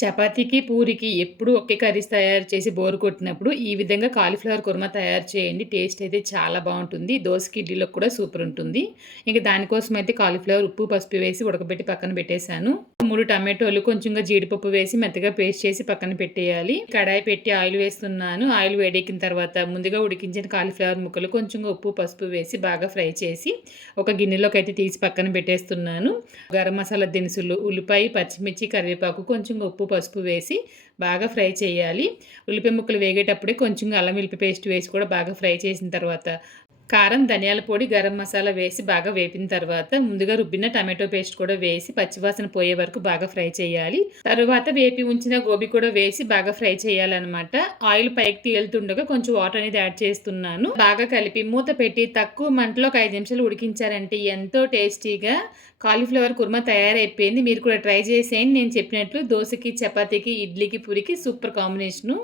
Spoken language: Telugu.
చపాతీకి, పూరికి ఎప్పుడూ ఒకే కర్రీస్ తయారు చేసి బోర్ కొట్టినప్పుడు ఈ విధంగా కాలీఫ్లవర్ కుర్మా తయారు చేయండి. టేస్ట్ అయితే చాలా బావుంటుంది. దోసకి, ఇడ్లీలోకి కూడా సూపర్ ఉంటుంది. ఇంక దానికోసం అయితే కాలీఫ్లవర్ ఉప్పు, పసుపు వేసి ఉడకబెట్టి పక్కన పెట్టేశాను. 3 టమాటోలు కొంచెంగా జీడిపప్పు వేసి మెత్తగా పేస్ట్ చేసి పక్కన పెట్టేయాలి. కడాయి పెట్టి ఆయిల్ వేస్తున్నాను. ఆయిల్ వేడెక్కిన తర్వాత ముందుగా ఉడికించిన కాలీఫ్లవర్ ముక్కలు కొంచెంగా ఉప్పు, పసుపు వేసి బాగా ఫ్రై చేసి ఒక గిన్నెలోకైతే తీసి పక్కన పెట్టేస్తున్నాను. గరం మసాలా దినుసులు, ఉల్లిపాయ, పచ్చిమిర్చి, కరివేపాకు, కొంచెంగా ఉప్పు, పసుపు వేసి బాగా ఫ్రై చేయాలి. ఉల్లిపాయ ముక్కలు వేగేటప్పుడే కొంచెంగా అల్లం వెల్లుల్లి పేస్ట్ వేసి కూడా బాగా ఫ్రై చేసిన తర్వాత కారం, ధనియాల పొడి, గరం మసాలా వేసి బాగా వేపిన తర్వాత ముందుగా రుబ్బిన టమాటో పేస్ట్ కూడా వేసి పచ్చివాసన పోయే వరకు బాగా ఫ్రై చేయాలి. తరువాత వేపి ఉంచిన గోబీ కూడా వేసి బాగా ఫ్రై చేయాలన్నమాట. ఆయిల్ పైకి తేలుతుండగా కొంచెం వాటర్ అనేది యాడ్ చేస్తున్నాను. బాగా కలిపి మూత పెట్టి తక్కువ మంటలో ఒక 5 నిమిషాలు ఉడికించారంటే ఎంతో టేస్టీగా కాలీఫ్లవర్ కుర్మా తయారైపోయింది. మీరు కూడా ట్రై చేసేయండి. నేను చెప్పినట్లు దోసకి, చపాతీకి, ఇడ్లీకి, పూరికి సూపర్ కాంబినేషను.